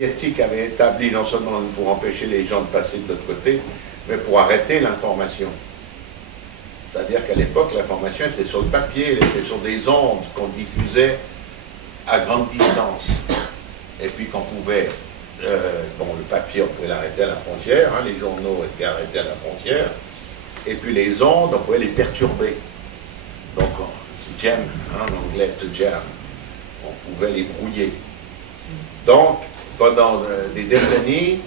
Soviétiques avaient établi non seulement pour empêcher les gens de passer de l'autre côté, mais pour arrêter l'information. C'est-à-dire qu'à l'époque, l'information était sur le papier, elle était sur des ondes qu'on diffusait à grande distance. Et puis qu'on pouvait, bon, le papier, on pouvait l'arrêter à la frontière, hein, les journaux étaient arrêtés à la frontière, et puis les ondes, on pouvait les perturber. Donc, jam, hein, en anglais, to jam, on pouvait les brouiller. Donc, pendant des décennies,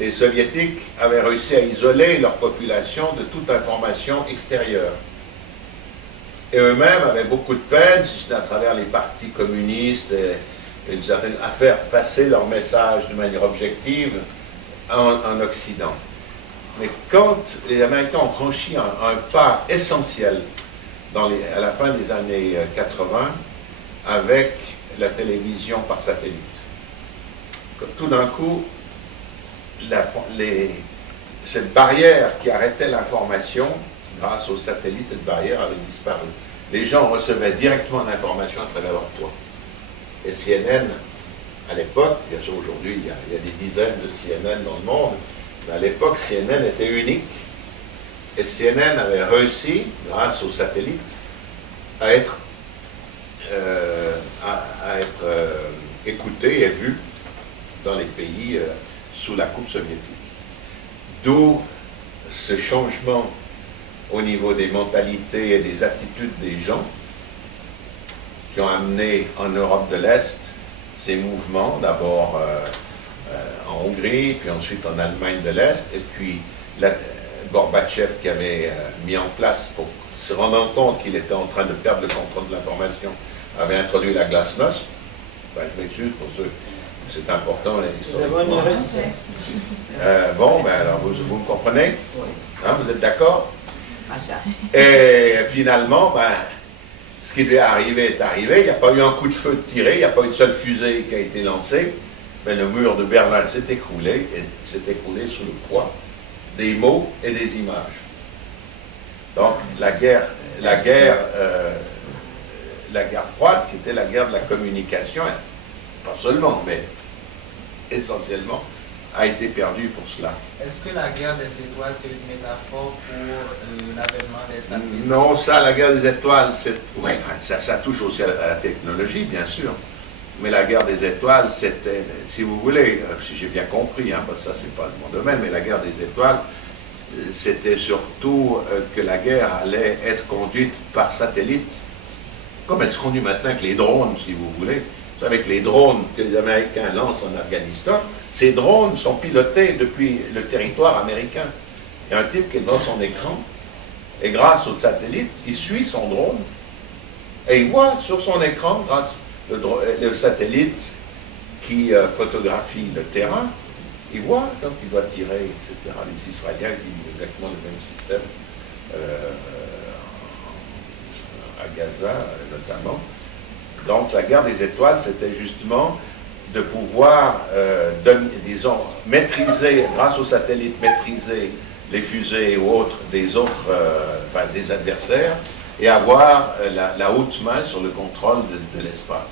les Soviétiques avaient réussi à isoler leur population de toute information extérieure. Et eux-mêmes avaient beaucoup de peine, si ce n'est à travers les partis communistes, à faire passer leur message de manière objective en Occident. Mais quand les Américains ont franchi un pas essentiel à la fin des années 80 avec la télévision par satellite, tout d'un coup, cette barrière qui arrêtait l'information, grâce aux satellites, cette barrière avait disparu. Les gens recevaient directement l'information à travers leur toit. Et CNN, à l'époque, bien sûr aujourd'hui il y a des dizaines de CNN dans le monde, mais à l'époque CNN était unique. Et CNN avait réussi, grâce aux satellites, à être écouté et vu dans les pays sous la coupe soviétique. D'où ce changement au niveau des mentalités et des attitudes des gens qui ont amené en Europe de l'Est ces mouvements, d'abord en Hongrie, puis ensuite en Allemagne de l'Est, et puis Gorbatchev qui avait mis en place, pour se rendre compte qu'il était en train de perdre le contrôle de l'information, avait introduit la glasnost. Enfin, je m'excuse pour ceux, c'est important l'histoire. Bon, ben alors vous me comprenez? Hein, vous êtes d'accord? Et finalement, ben, ce qui devait arriver est arrivé. Il n'y a pas eu un coup de feu tiré, il n'y a pas eu une seule fusée qui a été lancée. Mais le mur de Berlin s'est écroulé, et s'est écroulé sous le poids des mots et des images. Donc la guerre froide, qui était la guerre de la communication, pas seulement, mais essentiellement, a été perdue pour cela. Est-ce que la guerre des étoiles, c'est une métaphore pour l'avènement des satellites? Non, ça, la guerre des étoiles, ouais, enfin, ça touche aussi à la technologie, bien sûr. Mais la guerre des étoiles, c'était, si vous voulez, si j'ai bien compris, hein, parce que ça, c'est pas mon domaine, mais la guerre des étoiles, c'était surtout que la guerre allait être conduite par satellite, comme elle se conduit maintenant avec les drones, si vous voulez. Avec les drones que les Américains lancent en Afghanistan, ces drones sont pilotés depuis le territoire américain. Il y a un type qui est dans son écran, et grâce au satellite, il suit son drone, et il voit sur son écran, grâce le satellite qui photographie le terrain, il voit quand il doit tirer, etc. Les Israéliens utilisent exactement le même système à Gaza, notamment. Donc la guerre des étoiles, c'était justement de pouvoir, disons, maîtriser, grâce aux satellites, maîtriser les fusées ou autres des adversaires, et avoir la haute main sur le contrôle de l'espace.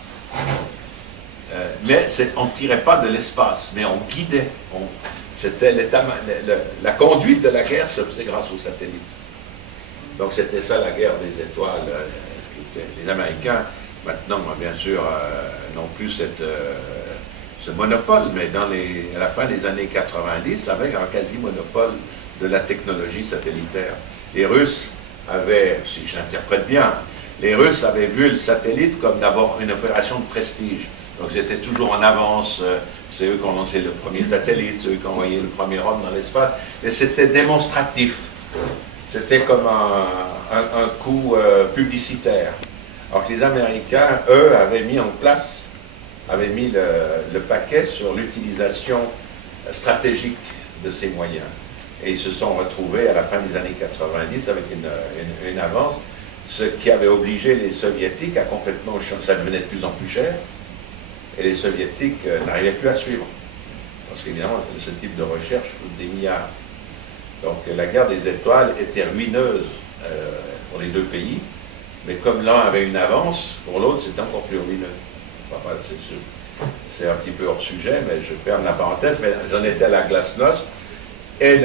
Mais on ne tirait pas de l'espace, mais on guidait. C'était la conduite de la guerre se faisait grâce aux satellites. Donc c'était ça la guerre des étoiles. Les Américains, maintenant, bien sûr, n'ont plus ce monopole, mais à la fin des années 90, avec un quasi-monopole de la technologie satellitaire. Les Russes avaient, si j'interprète bien, les Russes avaient vu le satellite comme d'abord une opération de prestige. Donc ils étaient toujours en avance, c'est eux qui ont lancé le premier satellite, c'est eux qui ont envoyé le premier homme dans l'espace, mais c'était démonstratif. C'était comme un coup publicitaire. Alors que les Américains, eux, avaient mis en place, avaient mis le paquet sur l'utilisation stratégique de ces moyens. Et ils se sont retrouvés à la fin des années 90 avec une avance, ce qui avait obligé les Soviétiques à complètement changer. Ça devenait de plus en plus cher, et les Soviétiques n'arrivaient plus à suivre. Parce qu'évidemment, ce type de recherche coûte des milliards. Donc la guerre des étoiles était ruineuse pour les deux pays, mais comme l'un avait une avance, pour l'autre c'était encore plus ruineux. Enfin, c'est sûr. c'est un petit peu hors sujet, mais je ferme la parenthèse, mais j'en étais à la Glasnost, et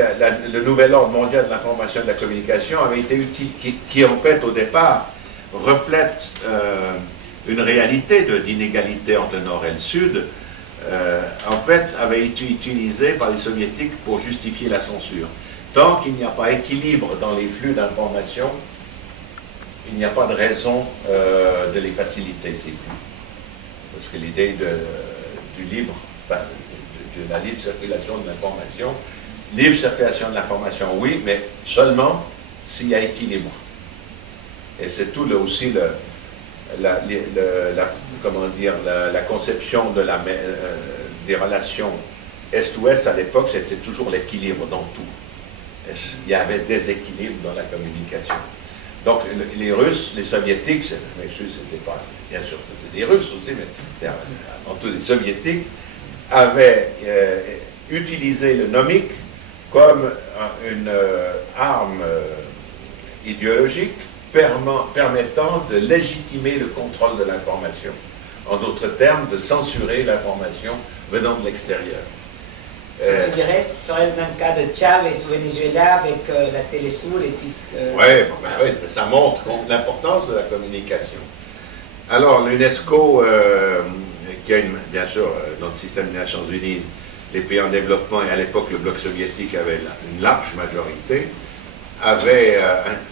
le nouvel ordre mondial de l'information et de la communication avait été utile, qui en fait au départ reflète une réalité d'inégalité entre le Nord et le Sud, en fait avait été utilisé par les Soviétiques pour justifier la censure. Tant qu'il n'y a pas équilibre dans les flux d'informations, il n'y a pas de raison de les faciliter, ces flux. Parce que l'idée du libre, enfin, de la libre circulation de l'information, libre circulation de l'information, oui, mais seulement s'il y a équilibre. Et c'est tout là aussi comment dire, la conception de des relations Est-Ouest à l'époque, c'était toujours l'équilibre dans tout. Il y avait déséquilibre dans la communication. Donc les Russes, les Soviétiques, c'était pas, bien sûr c'était des Russes aussi, mais en tout les Soviétiques avaient utilisé le nomique comme une arme idéologique permettant de légitimer le contrôle de l'information. En d'autres termes, de censurer l'information venant de l'extérieur. Ce que tu dirais, ce serait le même cas de Chavez au Venezuela avec la Télésur et puis... Oui, ça montre l'importance de la communication. Alors, l'UNESCO, qui a bien sûr, dans le système des Nations Unies, les pays en développement, et à l'époque le bloc soviétique avait une large majorité, avait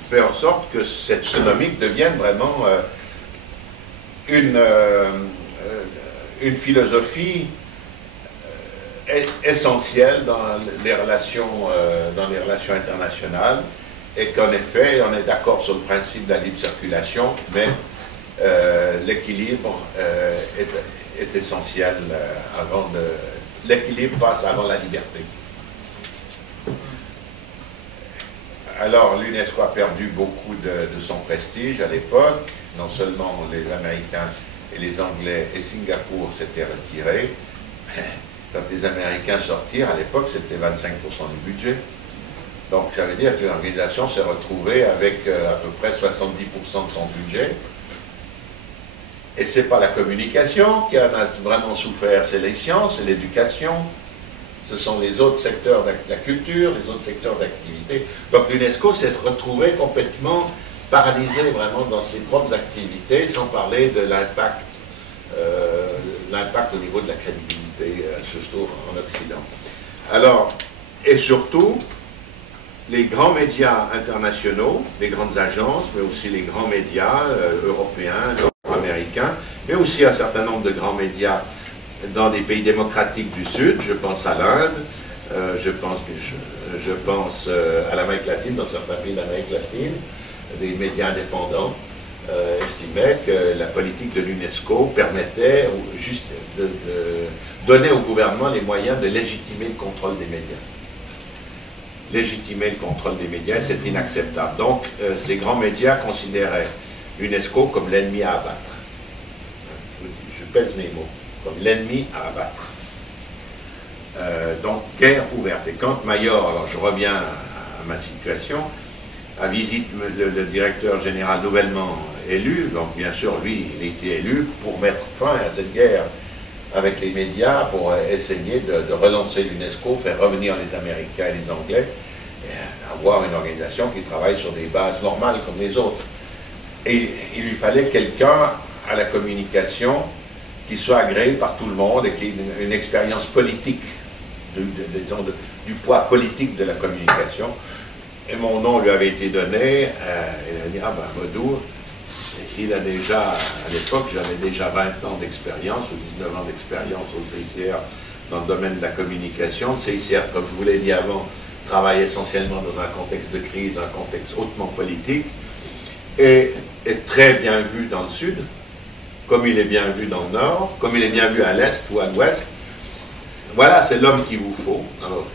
fait en sorte que cette sonomique devienne vraiment une philosophie essentielle dans les relations internationales, et qu'en effet, on est d'accord sur le principe de la libre circulation, mais l'équilibre est essentiel l'équilibre passe avant la liberté. Alors, l'UNESCO a perdu beaucoup de son prestige à l'époque. Non seulement les Américains et les Anglais et Singapour s'étaient retirés, mais quand les Américains sortirent, à l'époque, c'était 25% du budget. Donc, ça veut dire que l'organisation s'est retrouvée avec à peu près 70% de son budget. Et ce n'est pas la communication qui en a vraiment souffert, c'est les sciences, c'est l'éducation, ce sont les autres secteurs de la culture, les autres secteurs d'activité. Donc l'UNESCO s'est retrouvée complètement paralysée vraiment dans ses propres activités, sans parler de l'impact au niveau de la crédibilité, surtout en Occident. Alors, et surtout, les grands médias internationaux, les grandes agences, mais aussi les grands médias européens, américains, mais aussi un certain nombre de grands médias dans des pays démocratiques du Sud, je pense à l'Inde, je pense à l'Amérique latine, dans certains pays d'Amérique latine, des médias indépendants estimaient que la politique de l'UNESCO permettait juste de donner au gouvernement les moyens de légitimer le contrôle des médias. Légitimer le contrôle des médias, c'est inacceptable. Donc, ces grands médias considéraient l'UNESCO comme l'ennemi à abattre. Je pèse mes mots, comme l'ennemi à abattre. Donc, guerre ouverte. Et quand Mayor, alors je reviens à ma situation, a visité le directeur général nouvellement élu, donc bien sûr, lui, il a été élu pour mettre fin à cette guerre avec les médias, pour essayer de relancer l'UNESCO, faire revenir les Américains et les Anglais, et avoir une organisation qui travaille sur des bases normales comme les autres. Et il lui fallait quelqu'un à la communication qui soit agréé par tout le monde et qui ait une expérience politique, disons, du poids politique de la communication. Et mon nom lui avait été donné, il a dit, ah ben Modou, il a déjà, à l'époque, j'avais déjà 20 ans d'expérience, ou 19 ans d'expérience au CICR dans le domaine de la communication. Le CICR, comme je vous l'ai dit avant, travaille essentiellement dans un contexte de crise, un contexte hautement politique, et est très bien vu dans le Sud, comme il est bien vu dans le Nord, comme il est bien vu à l'Est ou à l'Ouest. Voilà, c'est l'homme qu'il vous faut. Alors,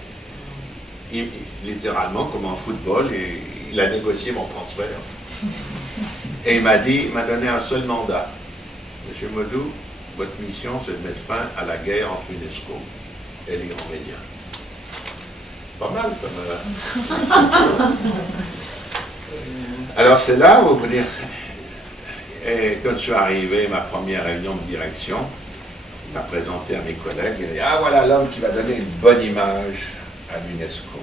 littéralement, comme en football, il a négocié mon transfert. Et il m'a donné un seul mandat. Monsieur Modou, votre mission, c'est de mettre fin à la guerre entre l'UNESCO et les grands médias. Pas mal, comme... Alors, c'est là où vous dire... Et quand je suis arrivé, ma première réunion de direction, il m'a présenté à mes collègues, il a dit, ah voilà l'homme qui va donner une bonne image à l'UNESCO.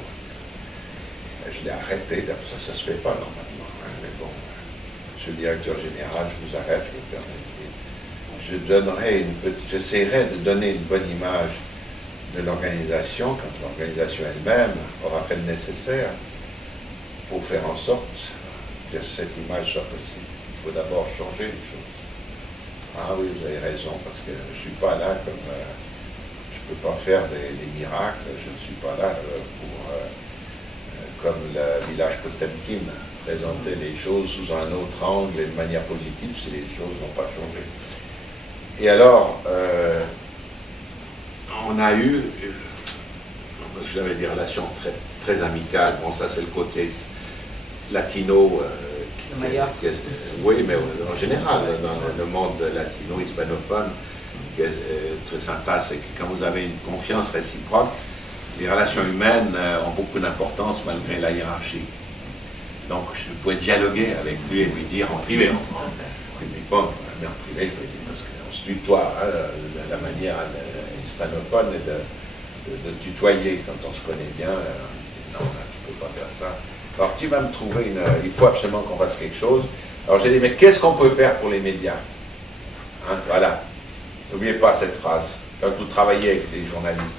Je l'ai arrêté, ça se fait pas normalement, hein, mais bon, monsieur le directeur général, je vous arrête, je me permets. J'essaierai de donner une bonne image de l'organisation quand l'organisation elle-même aura fait le nécessaire pour faire en sorte que cette image soit possible. Il faut d'abord changer les choses. Ah oui, vous avez raison, parce que je ne suis pas là comme... je ne peux pas faire des miracles, je ne suis pas là pour... comme le village Potemkin, présenter les choses sous un autre angle et de manière positive si les choses n'ont pas changé. Et alors, on a eu, j'avais des relations très, très amicales. Bon, ça c'est le côté latino, oui, mais en général, dans le monde latino-hispanophone, ce qui est très sympa, c'est que quand vous avez une confiance réciproque, les relations humaines ont beaucoup d'importance malgré la hiérarchie. Donc, je pouvais dialoguer avec lui et lui dire en privé, publiquement, mais en privé, je peux dire, parce qu'on se tutoie, hein, la manière hispanophone est de tutoyer quand on se connaît bien. Non, tu ne peux pas faire ça. Alors, tu vas me trouver il faut absolument qu'on fasse quelque chose. Alors, j'ai dit, mais qu'est-ce qu'on peut faire pour les médias, hein, voilà. N'oubliez pas cette phrase. Quand vous travaillez avec des journalistes,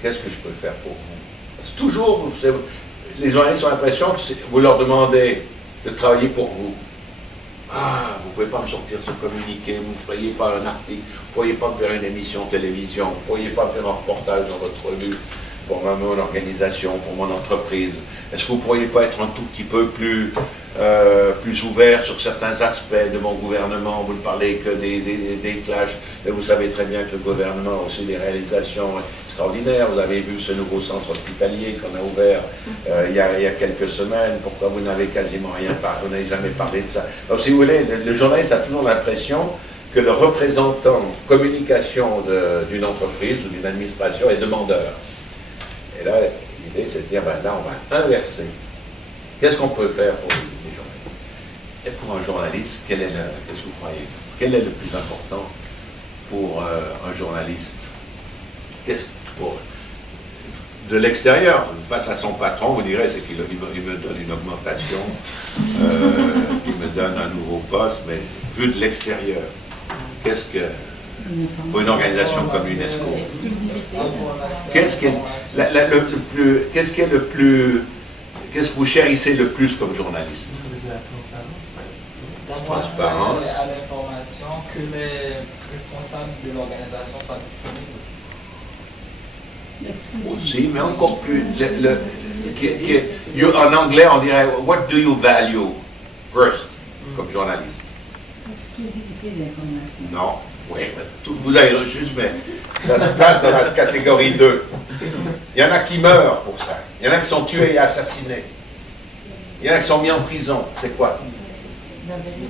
qu'est-ce que je peux faire pour vous? Parce que toujours, les journalistes ont l'impression que vous leur demandez de travailler pour vous. Ah, vous ne pouvez pas me sortir ce communiqué, vous ne feriez pas un article, vous ne pourriez pas me faire une émission télévision, vous ne pourriez pas me faire un reportage dans votre revue pour mon organisation, pour mon entreprise. Est-ce que vous ne pourriez pas être un tout petit peu plus ouvert sur certains aspects de mon gouvernement? Vous ne parlez que des clashs, mais vous savez très bien que le gouvernement a aussi des réalisations extraordinaires. Vous avez vu ce nouveau centre hospitalier qu'on a ouvert il y a quelques semaines. Pourquoi vous n'avez quasiment rien parlé, vous n'avez jamais parlé de ça? Donc si vous voulez, le journaliste a toujours l'impression que le représentant communication d'une entreprise ou d'une administration est demandeur. Et là, l'idée c'est de dire, ben là on va inverser. Qu'est-ce qu'on peut faire pour les journalistes? Et pour un journaliste, qu'est-ce que vous croyez? Quel est le plus important pour un journaliste? De l'extérieur, face à son patron, vous direz, c'est qu'il me donne une augmentation, qu'il me donne un nouveau poste, mais vu de l'extérieur, qu'est-ce que... Pour une organisation comme l'UNESCO, qu'est-ce que vous chérissez le plus comme journaliste? La transparence à l'information, que les responsables de l'organisation soient disponibles. Aussi, mais encore plus. En anglais, on dirait « What do you value first » comme journaliste. L'exclusivité de l'information. Non. Oui, vous avez juste, mais ça se place dans la catégorie 2. Il y en a qui meurent pour ça. Il y en a qui sont tués et assassinés. Il y en a qui sont mis en prison. C'est quoi? La vérité.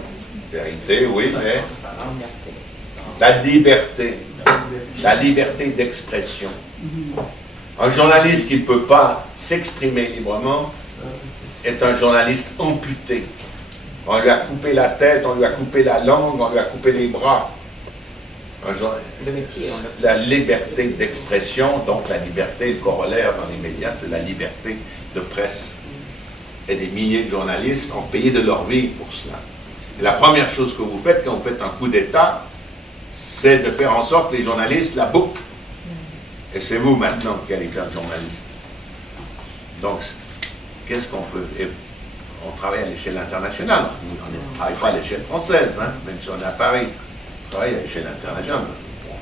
Vérité, oui, mais la liberté. La liberté d'expression. Un journaliste qui ne peut pas s'exprimer librement est un journaliste amputé. On lui a coupé la tête, on lui a coupé la langue, on lui a coupé les bras. Le métier, la liberté d'expression, donc la liberté, le corollaire dans les médias, c'est la liberté de presse. Et des milliers de journalistes ont payé de leur vie pour cela. Et la première chose que vous faites quand vous faites un coup d'État, c'est de faire en sorte que les journalistes la bouclent. Et c'est vous maintenant qui allez faire le journaliste. Donc, qu'est-ce qu'on peut... Et on travaille à l'échelle internationale. On ne travaille pas à l'échelle française, hein, même si on est à Paris. On travaille à l'échelle internationale. Bon,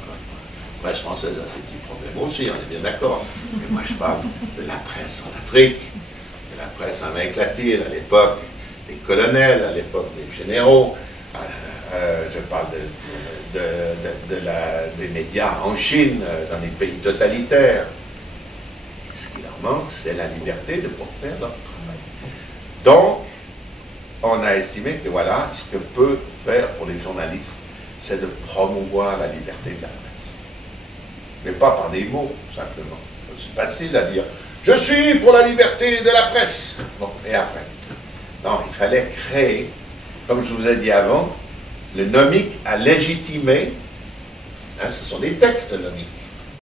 la presse française a ses petits problèmes aussi, on est bien d'accord. Mais moi, je parle de la presse en Afrique, de la presse en Amérique latine, à l'époque des colonels, à l'époque des généraux. Je parle des médias en Chine, dans les pays totalitaires. Et ce qui leur manque, c'est la liberté de pouvoir faire leur travail. Donc, on a estimé que voilà, ce que peut faire pour les journalistes, c'est de promouvoir la liberté de la presse. Mais pas par des mots, simplement. C'est facile à dire. Je suis pour la liberté de la presse. Bon, et après? Non, il fallait créer, comme je vous ai dit avant, le nomic a légitimé Hein, ce sont des textes, l'ONU.